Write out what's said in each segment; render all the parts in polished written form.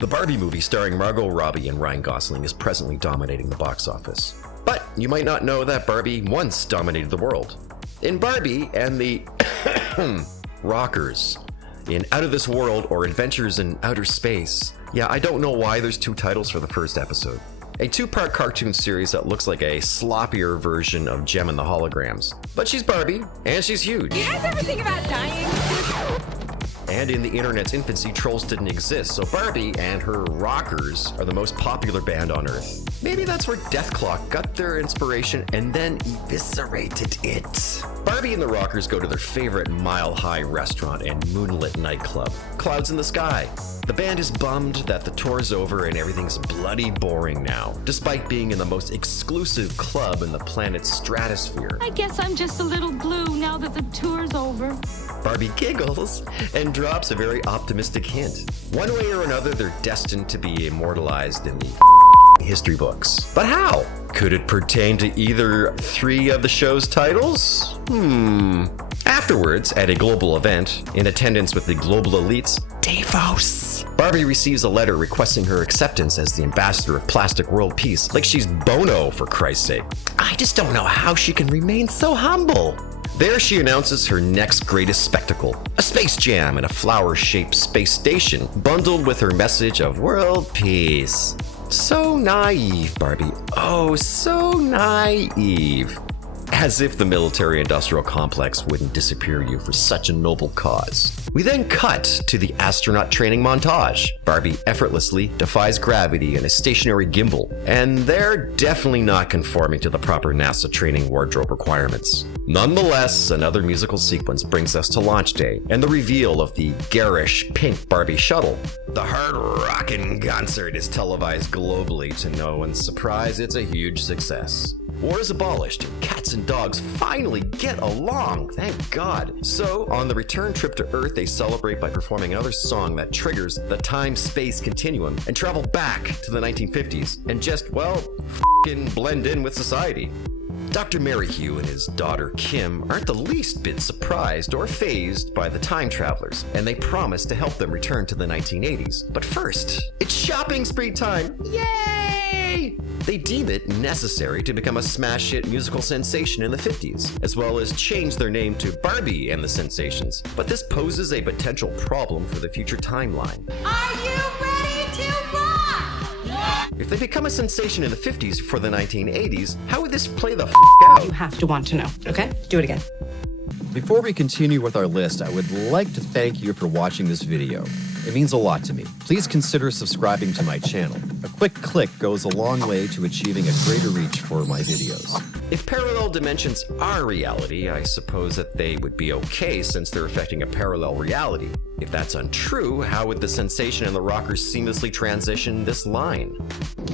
The Barbie movie starring Margot Robbie and Ryan Gosling is presently dominating the box office. But you might not know that Barbie once dominated the world. In Barbie and the Rockers, in Out of This World or Adventures in Outer Space. Yeah, I don't know why there's two titles for the first episode. A two-part cartoon series that looks like a sloppier version of Gem and the Holograms. But she's Barbie, and she's huge. You guys ever think about dying? And in the internet's infancy, trolls didn't exist, so Barbie and her Rockers are the most popular band on Earth. Maybe that's where Deathclock got their inspiration and then eviscerated it. Barbie and the Rockers go to their favorite mile-high restaurant and moonlit nightclub, Clouds in the Sky. The band is bummed that the tour's over and everything's bloody boring now, despite being in the most exclusive club in the planet's stratosphere. I guess I'm just a little blue now that the tour's over. Barbie giggles and drops a very optimistic hint. One way or another, they're destined to be immortalized in the history books. But how? Could it pertain to either three of the show's titles? Afterwards, at a global event, in attendance with the global elites, Davos, Barbie receives a letter requesting her acceptance as the ambassador of plastic world peace, like she's Bono, for Christ's sake. I just don't know how she can remain so humble. There she announces her next greatest spectacle, a space jam in a flower-shaped space station, bundled with her message of world peace. So naive, Barbie. Oh, so naive. As if the military-industrial complex wouldn't disappear you for such a noble cause. We then cut to the astronaut training montage. Barbie effortlessly defies gravity in a stationary gimbal, and they're definitely not conforming to the proper NASA training wardrobe requirements. Nonetheless, another musical sequence brings us to launch day and the reveal of the garish pink Barbie shuttle. The hard-rockin' concert is televised globally to no one's surprise. It's a huge success. War is abolished, and cats and dogs finally get along, thank God. So, on the return trip to Earth, they celebrate by performing another song that triggers the time-space continuum and travel back to the 1950s and just, well, f***ing blend in with society. Dr. Merryhugh and his daughter Kim aren't the least bit surprised or fazed by the time travelers, and they promise to help them return to the 1980s. But first, it's shopping spree time! Yay! They deem it necessary to become a smash hit musical sensation in the 50s, as well as change their name to Barbie and the Sensations. But this poses a potential problem for the future timeline. Are you ready to rock? If they become a sensation in the 50s for the 1980s, how would this play the out? You have to want to know, okay? Do it again. Before we continue with our list, I would like to thank you for watching this video. It means a lot to me. Please consider subscribing to my channel. A quick click goes a long way to achieving a greater reach for my videos. If parallel dimensions are reality, I suppose that they would be okay since they're affecting a parallel reality. If that's untrue, how would the Sensation and the Rockers seamlessly transition this line?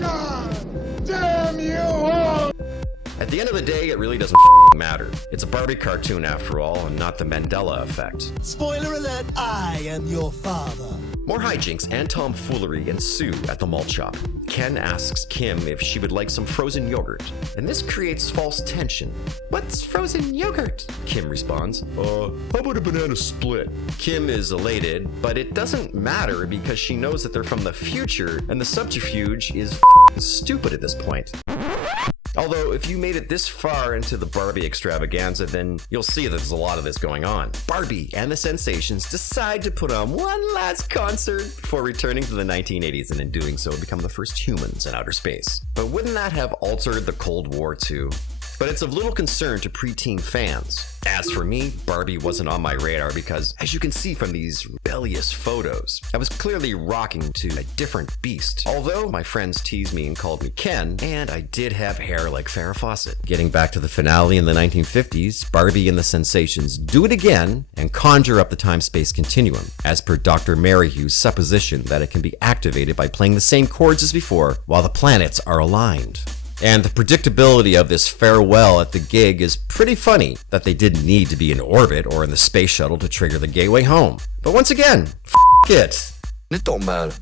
God damn you all! At the end of the day, it really doesn't matter. It's a Barbie cartoon after all, and not the Mandela effect. Spoiler alert, I am your father. More hijinks and tomfoolery ensue at the malt shop. Ken asks Kim if she would like some frozen yogurt, and this creates false tension. "What's frozen yogurt?" Kim responds, how about a banana split?" Kim is elated, but it doesn't matter because she knows that they're from the future, and the subterfuge is stupid at this point. Although, if you made it this far into the Barbie extravaganza, then you'll see that there's a lot of this going on. Barbie and the Sensations decide to put on one last concert before returning to the 1980s, and in doing so become the first humans in outer space. But wouldn't that have altered the Cold War too? But it's of little concern to preteen fans. As for me, Barbie wasn't on my radar because, as you can see from these rebellious photos, I was clearly rocking to a different beast. Although my friends teased me and called me Ken, and I did have hair like Farrah Fawcett. Getting back to the finale in the 1950s, Barbie and the Sensations do it again and conjure up the time-space continuum, as per Dr. Merryhugh's supposition that it can be activated by playing the same chords as before while the planets are aligned. And the predictability of this farewell at the gig is pretty funny, that they didn't need to be in orbit or in the space shuttle to trigger the gateway home. But once again, it. It don't matter.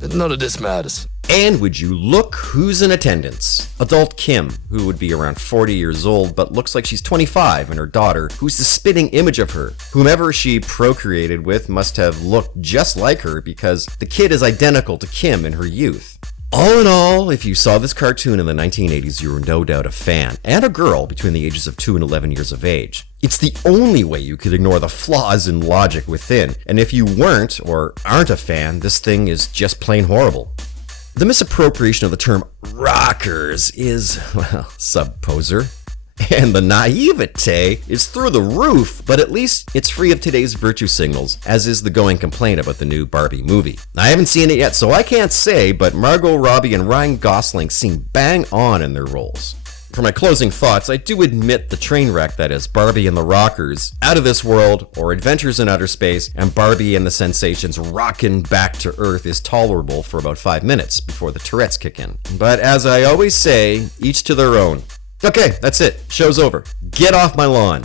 None of this matters. And would you look who's in attendance? Adult Kim, who would be around 40 years old but looks like she's 25, and her daughter, who's the spitting image of her. Whomever she procreated with must have looked just like her because the kid is identical to Kim in her youth. All in all, if you saw this cartoon in the 1980s, you were no doubt a fan, and a girl between the ages of 2 and 11 years of age. It's the only way you could ignore the flaws in logic within, and if you weren't or aren't a fan, this thing is just plain horrible. The misappropriation of the term rockers is, well, subposer. And the naivete is through the roof, but at least it's free of today's virtue signals, as is the going complaint about the new Barbie movie. I haven't seen it yet, so I can't say, but Margot, Robbie, and Ryan Gosling seem bang on in their roles. For my closing thoughts, I do admit the train wreck that is Barbie and the Rockers, Out of This World, or Adventures in Outer Space, and Barbie and the Sensations rockin' back to Earth is tolerable for about 5 minutes before the Tourette's kick in. But as I always say, each to their own. Okay, that's it. Show's over. Get off my lawn.